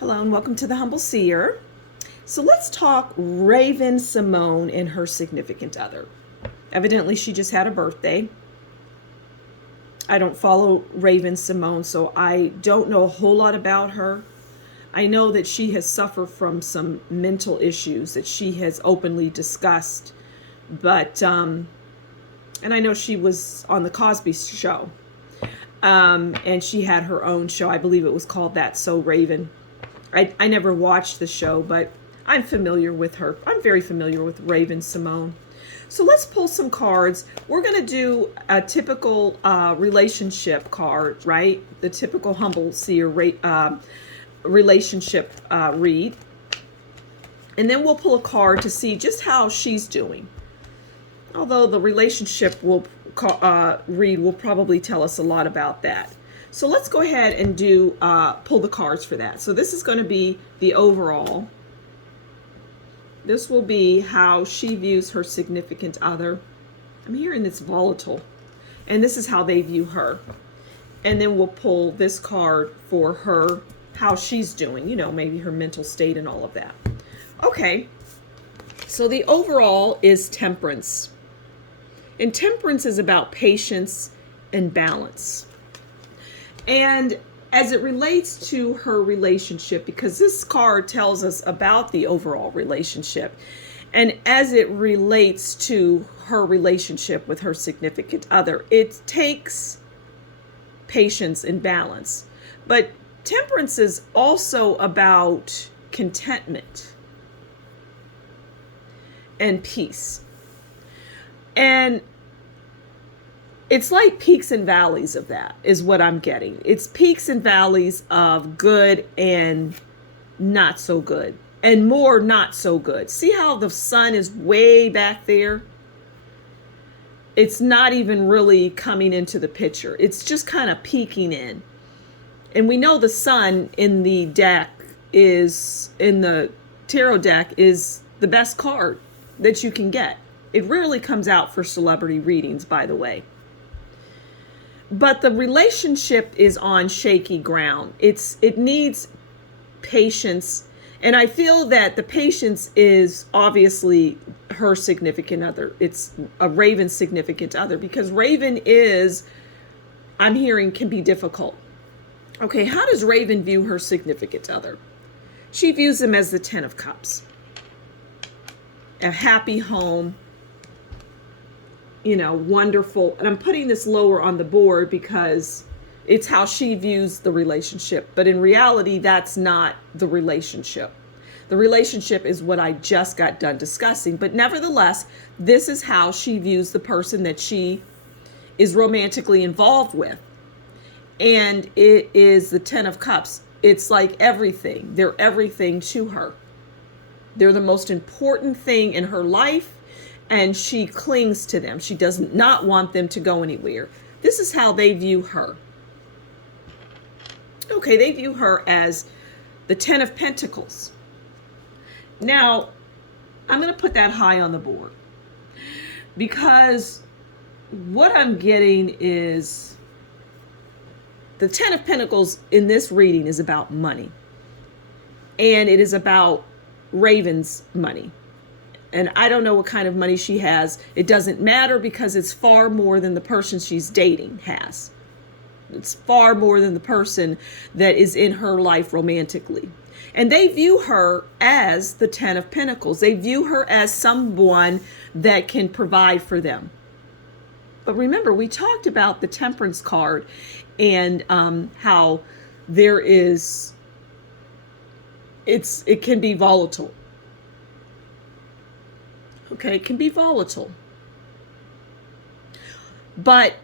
Hello and welcome to the Humble Seer. So let's talk Raven Symone and her significant other. Evidently, she just had a birthday. I don't follow Raven Symone, so I don't know a whole lot about her. I know that she has suffered from some mental issues that she has openly discussed, but and I know she was on the Cosby Show, and she had her own show. I believe it was called That So Raven. I never watched the show, but I'm familiar with her. I'm very familiar with Raven Symone. So let's pull some cards. We're going to do a typical relationship card, right? The typical Humble Seer relationship read. And then we'll pull a card to see just how she's doing. Although the relationship read will probably tell us a lot about that. So let's go ahead and do pull the cards for that. So this is going to be the overall. This will be how she views her significant other. I'm hearing it's volatile. And this is how they view her. And then we'll pull this card for her, how she's doing, you know, maybe her mental state and all of that. Okay. So the overall is Temperance. And Temperance is about patience and balance. And as it relates to her relationship, because this card tells us about the overall relationship, and as it relates to her relationship with her significant other, it takes patience and balance. But Temperance is also about contentment and peace. And it's like peaks and valleys of that is what I'm getting. It's peaks and valleys of good and not so good, and more not so good. See how the sun is way back there? It's not even really coming into the picture. It's just kind of peeking in. And we know the sun in the tarot deck is the best card that you can get. It rarely comes out for celebrity readings, by the way. But the relationship is on shaky ground. It needs patience. And I feel that the patience is obviously her significant other. It's a Raven's significant other, because Raven is, I'm hearing, can be difficult. Okay, how does Raven view her significant other? She views him as the Ten of Cups. A happy home. You know, wonderful. And I'm putting this lower on the board because it's how she views the relationship. But in reality, that's not the relationship. The relationship is what I just got done discussing. But nevertheless, this is how she views the person that she is romantically involved with. And it is the Ten of Cups. It's like everything. They're everything to her. They're the most important thing in her life. And she clings to them. She does not want them to go anywhere. This is how they view her. Okay, they view her as the Ten of Pentacles. Now, I'm going to put that high on the board, because what I'm getting is the Ten of Pentacles in this reading is about money. And it is about Raven's money. And I don't know what kind of money she has. It doesn't matter, because it's far more than the person she's dating has. It's far more than the person that is in her life romantically. And they view her as the Ten of Pentacles. They view her as someone that can provide for them. But remember, we talked about the Temperance card and how there is, it can be volatile. Okay, it can be volatile. But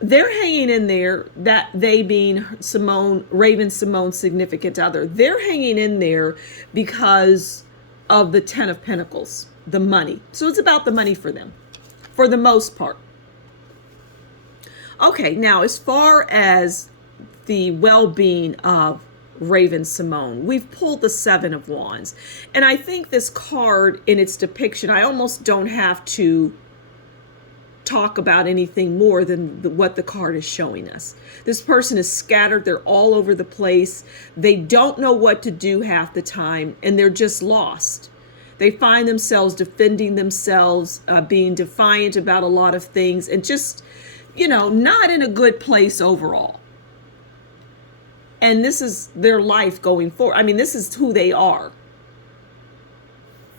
they're hanging in there, that they being Symone, Raven Symone's significant other. They're hanging in there because of the Ten of Pentacles, the money. So it's about the money for them, for the most part. Okay, now as far as the well-being of Raven Symone, we've pulled the Seven of Wands. And I think this card in its depiction, I almost don't have to talk about anything more than what the card is showing us. This person is scattered. They're all over the place. They don't know what to do half the time, and they're just lost. They find themselves defending themselves, being defiant about a lot of things, and just, not in a good place overall. And this is their life going forward. I mean, this is who they are.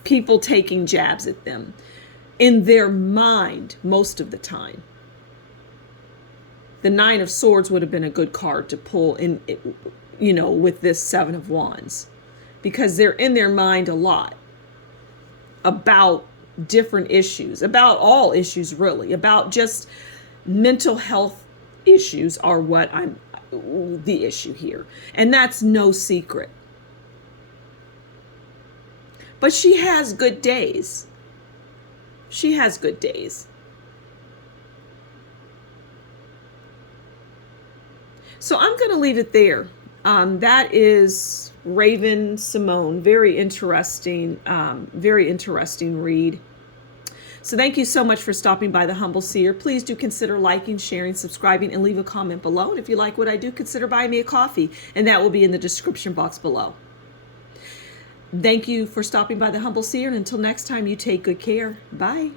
People taking jabs at them in their mind most of the time. The Nine of Swords would have been a good card to pull in, with this Seven of Wands, because they're in their mind a lot about different issues, about all issues really, about just mental health issues are the issue here. And that's no secret. But she has good days. She has good days. So I'm going to leave it there. That is Raven Symone. Very interesting read. So thank you so much for stopping by the Humble Seer. Please do consider liking, sharing, subscribing, and leave a comment below. And if you like what I do, consider buying me a coffee, and that will be in the description box below. Thank you for stopping by the Humble Seer, and until next time, you take good care. Bye.